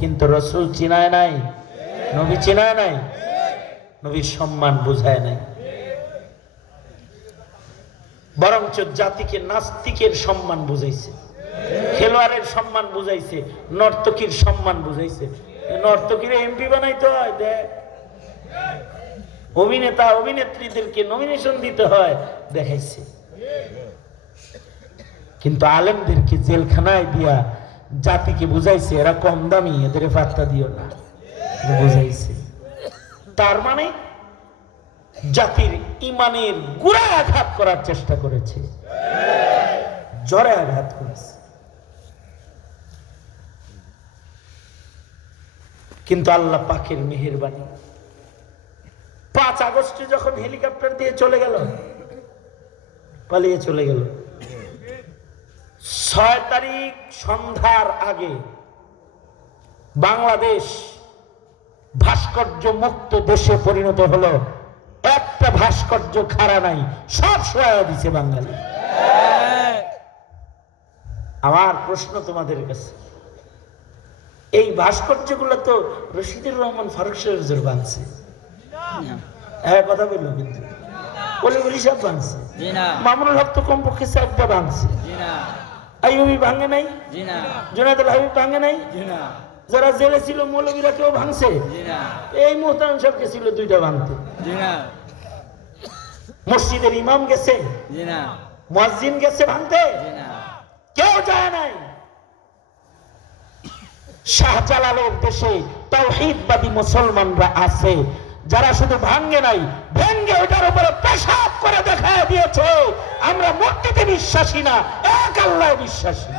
কিন্তু রাসূল চিনায় নাই, নবী চিনায় নাই, নবীর সম্মান বুঝায় নাই। বরঞ্চ জাতিকে নাস্তিকের সম্মান বুঝাইছে, খেলোয়াড়ের সম্মান বুঝাইছে, নর্তকীর সম্মান বুঝাইছে। নর্তকীরা এমপি বানাইতে হয়, দেখ অভিনেতা অভিনেত্রীদেরকে নমিনেশন দিতে হয়, দেখাইছে। কিন্তু আলেমদেরকে জেলখানায় দিয়া জাতিকে বুঝাইছে এরা কম দামি, এদের পাত্তা দিও না, বুঝাইছে। তার মানে জাতির ইমানের গোড়ায় আঘাত করার চেষ্টা করেছে, জড়ে আঘাত করেছে। কিন্তু আল্লাহ পাকের মেহেরবানি, 5 আগস্টে যখন হেলিকপ্টার দিয়ে চলে গেল, পালিয়ে চলে গেল, 6 তারিখ সন্ধ্যার আগে বাংলাদেশ ভাস্কর্য মুক্ত দেশে পরিণত হলো। একটা ভাস্কর্য খাড়া নাই, সব সহায় দিছে বাঙালি। আমার প্রশ্ন তোমাদের কাছে, এই ভাস্কর্যগুলো তো রশিদুর রহমান ফারুক সাহেব ভাঙছে, হ্যাঁ কথা বললো, কিন্তু অলি সব ভাঙছে, মামুনুল হক তো কমপক্ষে 4টা ভাঙছে, আইয়ুবী ভাঙে নাই, জুনায়েদুল হাবিব ভাঙে নাই, যারা জেলে ছিল মৌলবীরা কেউ ভাঙছে, এই মোহতারাম সাহেবকে ছিল 2টা ভাঙতে। মসজিদের ইমাম গেছে, মুয়াজ্জিন গেছে ভাঙতে, কেউ যায় নাই। শাহজালালের দেশে তাওহীদবাদী মুসলমানরা আছে, যারা শুধু ভাঙে নাই, ভেঙ্গে ওটার উপরে পেশাব করে দেখায় দিয়েছে আমরা মূর্তিতে বিশ্বাসী না, এক আল্লাহ বিশ্বাসী।